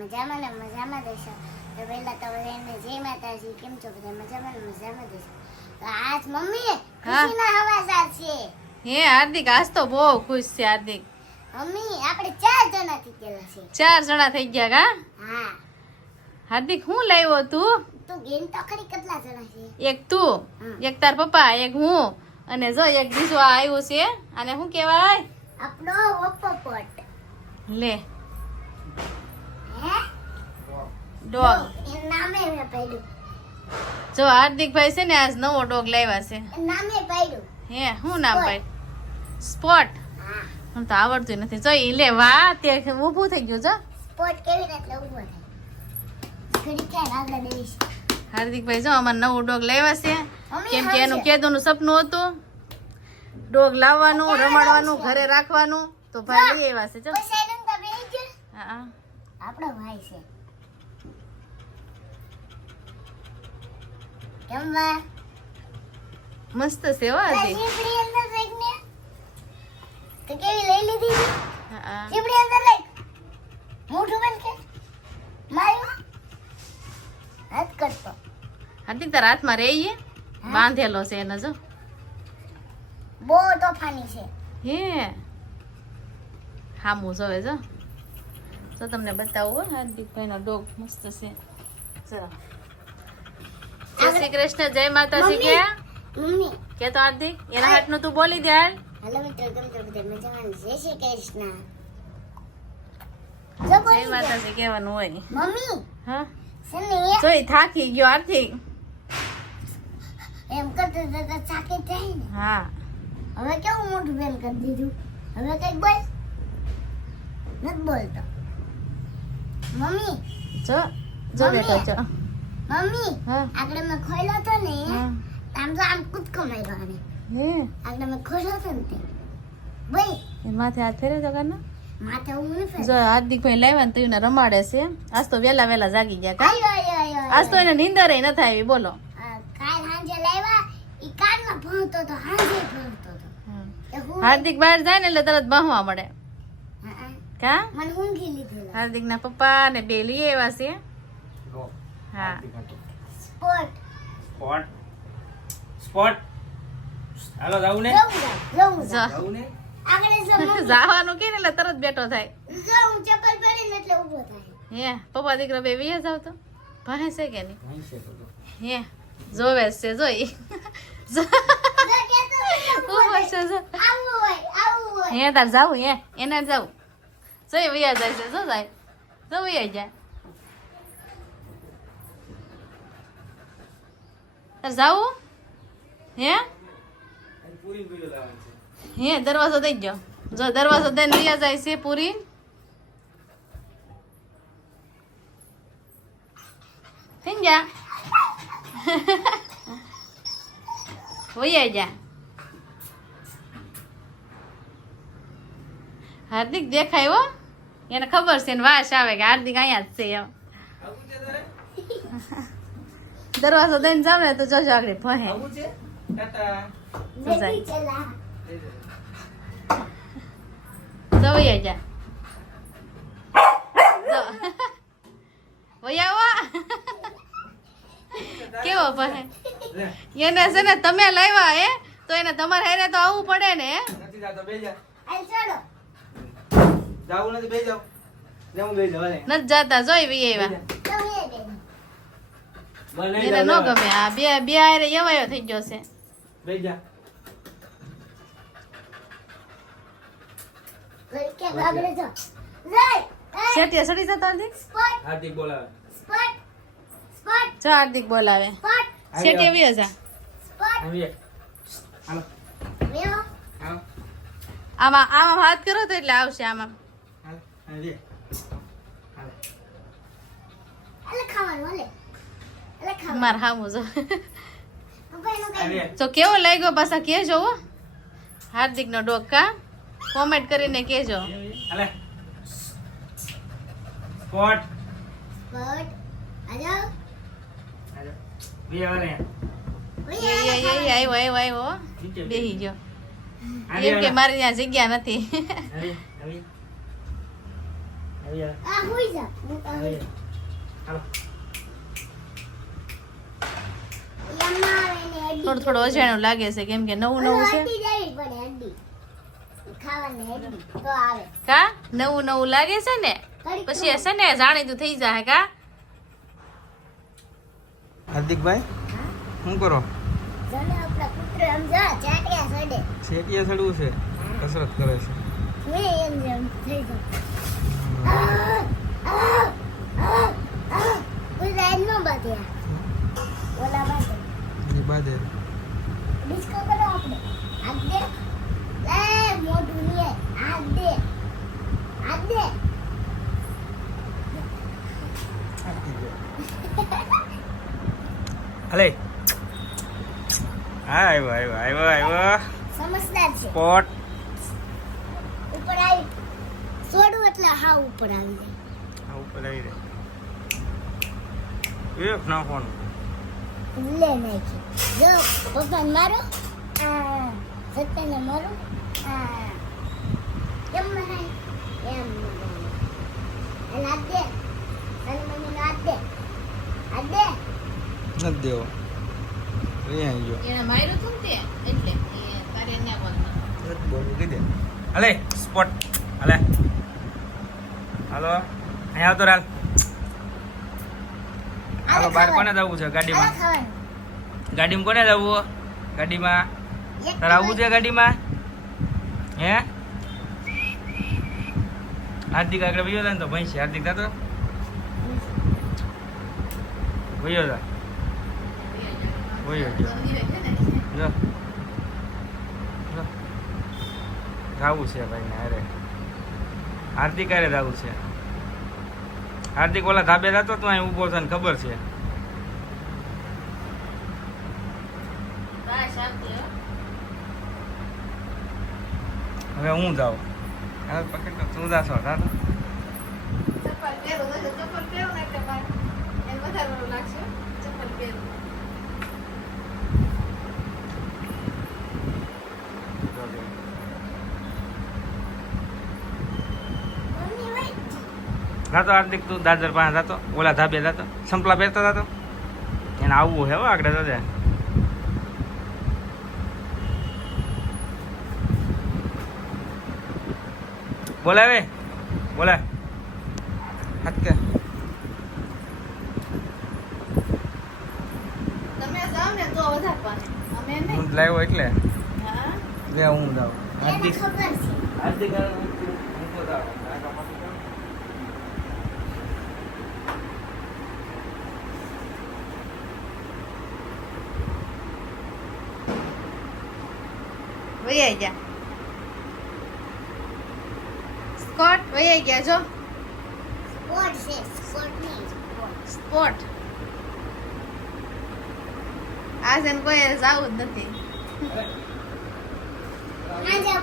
મજામાં ને મજામાં દેશો. તો પહેલા તો બધાને જય માતાજી. કેમ છો બધા? મજામાં ને મજામાં દેશો. તો આજ મમ્મી ખુશીના સમાચાર છે. હે હાર્દિક, આજ તો બહુ ખુશ છે હાર્દિક. મમ્મી આપણે 4 જણા થઈ ગયેલા છે. 4 જણા થઈ ગયા કા? હા. હાર્દિક હું લાવ્યો તું? તું ગેન તો ખરી કેટલા જણા છે? એક તું, એક તાર પપ્પા, એક હું, અને જો એક બીજો આ આવ્યો છે. અને શું કહેવાય? આપણો ઓપ્પોપોટ. લે હે? ડોગ. એ નામે મે પાડ્યું. જો હાર્દિકભાઈ છે ને આજ નવો ડોગ લાવ્યા છે. એ નામે પાડ્યું. હે શું નામ ભાઈ? સ્પોટ. હા. મને તો આવડતું નથી. જો ઈ લે, વાહ, તે ઊભું થઈ ગયું. જો સ્પોટ કેવી રીતે ઊભો થાય? ઘડી ક્યાં આગળ દેવીશ. હાર્દિકભાઈ જો અમારે નવું ડોગ લાવ્યા છે. મમ્મી કેમ કે આવશે. એનું કેદુનું સપનું હતું ડોગ લાવવાનું, રમાડવાનું, ઘરે રાખવાનું, તો ભાઈ લઈ આવ્યા છે. જો કોઈ સાઈડ તો બેહી ગયો. હા, આપણો ભાઈ છે. કેમ બા? મસ્ત છે હો હાર્દિક. જીબડી અંદર રાખ ને. તો કેવી લઈ લીધી? હા, જીબડી અંદર રાખ. મોઢું બંધ કર. માર્યો. હાથ કરતો. હાર્દિક તારા હાથમાં રહી બાંધેલો છે એને. જો બહુ તોફાની છે. હે હામું જોવે. જો તો તમને બતાવું હો, હાર્દિકભાઈ નો ડોગ મસ્ત છે. ચલો, જય શ્રી કૃષ્ણ, જય માતાજી. કે મમ્મી કે તો હાર્દિક એના હાથનું તું બોલી દે હાલ. હેલો મિત્રો, કેમ છો બધા? મજામાં? જય શ્રી કૃષ્ણ. જો જય બોલી દે. માતાજી કહેવાનું હોય. મમ્મી હા, છે ને જોઈ થાકી ગયો હાર્દિક. એમ કરતો તો ચાકી જાય ને. હા, હવે કેવું મોઢું બેન કરી દીધું? હવે કઈક બોલ. નથી બોલતો. મમ્મી જો જો બેટો જો. મમ્મી હા, આગળ મેં ખોલ્યો હતો ને, હા. આમ તો આમ કૂદકો માર્યો આને. હે આગળ મેં ખોલ્યો હતો ને તે ભાઈ એ માથે હાથ ફેરવ્યો તો કાના. માથે હું નહીં ફેર. જો હાર્દિકભાઈ લાવ્યા ને તો એને રમાડે છે. આજ તો વેલા વેલા જાગી ગયા કા? આયો. આજ તો એને નીંદર નથી આવી. બોલો. કાલ હાંજે લાવ્યા. ઈ કાલનો ભણતો તો હાંજે ભણતો તો. એ હું હાર્દિક બહાર જાય ને એટલે તરત બહવા મળે હા, કા? મને ઊંઘી લીધેલા. હાર્દિક ના પપ્પા ને બે લઈ આવ્યા છે. હા, સ્પોટ સ્પોટ સ્પોટ હાલો જાવું ને જવું જો જાવું ને આગળ જવું. જવાનું કે ને એટલે તરત બેઠો થાય. જવું ચપ્પલ પહેરીને એટલે ઊભો થાય. હે પપ્પા દીકરા બે વીએ જાવ તો ભણે છે કે નહીં? નહીં છે તો હે જોવે છે. જોઈ જો કેતો ઊભો છે. જો આવું હોય. હે તાર જાવું હે એને જાવું. જોઈ વૈયા જાય છે. જો જાય જો વૈયા જાય. તાર જાવું હે? પૂરી પીડો લાવવાની છે હે દરવાજો દઈ ગયો. જો દરવાજો દઈને વૈયા જાય છે પૂરી. થઈ જા વૈયા જા. હાર્દિક દેખાય હો, એને ખબર છે ને વાસ આવે કે હાર્દિક અહીંયા જ છે એમ. આવું છે તારે દરવાજો દઈને જાવ ને તો જોજો આગળ ભહે. આવું છે ટાટા બેટી ચલા. જો વૈયા જા. જો વૈયા કેવો ભહે. લે એને છે ને તમે લાવ્યા હે તો એને તમારે હારે તો આવવું પડે ને. નથી જાતો બેહી જા હાલ ચાલો. જાવું નથી બેહી જાવ લે હું બેહી જાવ લે નથી જાતા જોઈ વૈયા જઈએ બેન. મને એને ન ગમે. આ બે હારે એવાયો થઈ ગયો છે. બેહી જા ઘડી કે આગળ જા. લઈ. શેઠિયા સડી જતો હાર્દિક. સ્પોટ હાર્દિક બોલાવે સ્પોટ સ્પોટ જો હાર્દિક બોલાવે. સ્પોટ શેઠિયા વૈયા જા. સ્પોટ. આવી હાલો મેઓ હાલો આમાં વાત કરો તો એટલે આવશે. આમાં હાલો આવી હાલો અલે ખાવાનું અલે. અલે ખાવાનું. માર હામું જો. પપ્પાનો કઈ આવી તો કેવો લાગ્યો પાછા કહેજો હો હાર્દિક નો ડોગ કા? કોમેન્ટ કરીને કહેજો. હાલે સ્પોટ સ્પોટ. આજો. હાલો બે આવે આવ્યો નીચે બેહી ગયો. આવી એમ કે મારી ત્યાં જગ્યા નથી. આવી આવી અહીંયા આ હુઈ જા હું તો હુઈ અહીંયા હાલો યમ્મા આવે ને હડ્ડી થોડું થોડું અજાણ્યું લાગે છે કેમ કે નવું નવું છે હડ્ડી જાવી પડે હડ્ડી ખાવાની હડ્ડી તો આવે કા નવું નવું લાગે છે ને કડી પછી હશે ને જાણીતું થઈ જાય કા હાર્દિકભાઈ શું કરો જને આપણા પુત્ર સમજા ચાટિયા સડે શેટીએ ચડવું છે કસરત કરે છે મેં એમ જેમ થઈ ગયું કોઈ રાઈડ નો બાંધ્યા ઓલા બાંધે એ બાદે ડિસ્કો કરો આપણે હાથ દે લે મોઢું નહીં હાથ દે હાથ દે હલે આવ્યો સમજદાર છે સ્પોટ ઉપર આવી છોડું એટલે હા ઉપર આવી જાય આ ઉપર આવી રે એક નાખવાનું લે નાખી જો પપ્પા મારો આ સત્તાને મારો આ કેમ મનાય એમ મનાય અને હાથ દે અને મને હાથ દે નથી દેવો અહીંયા ગયો એને માર્યું તું ને તે એટલે એ તારે એને બોલતા નથી બોલવું કીધે હલે સ્પોટ હલે હાલો અહીંયા આવતો રાલ હાલો બહાર કોને જવું છે ગાડીમાં ગાડીમાં કોને જવું ગાડીમાં તારે આવવું છે ગાડીમાં હે હાર્દિક આગળ વયો જાય ને તો ભૈંસી હાર્દિક થતો વયો જા વયો ગયો જો જાવું છે ભાઈ ને અરે હાર્દિક અરે જાવું છે હાર્દિક ઓલા ધાબે જતો તો અહીં ઊભો છે ને ખબર છે હવે હું જાઉં હવે પકડ તો તું જાશો દાદા ચપ્પલ પહેરો ને ચપ્પલ પહેરો ને એટલે બાર એને વધારે ઓલું લાગશે ચપ્પલ પહેરો જાતો હાર્દિક તું દાદર પાસે જાતો ઓલા ધાબે જાતો સંપલા પહેરતો જાતો એને આવવું હે હો આગળ જજે બોલાવે બોલાય હાથ કે તમે જાવ ને તો વધારે પાને અમે હું નહીં જ લાવ્યો એટલે હા લે હું જાઉં એને હાર્દિક ખબર છે હાર્દિક વૈયા ગયા સ્કોટ વૈયા ગયા જો સ્પોર્ટ છે સ્પોર્ટ નહીં સ્પોટ આ છે ને કોઈ જાવું જ નથી ના જાવ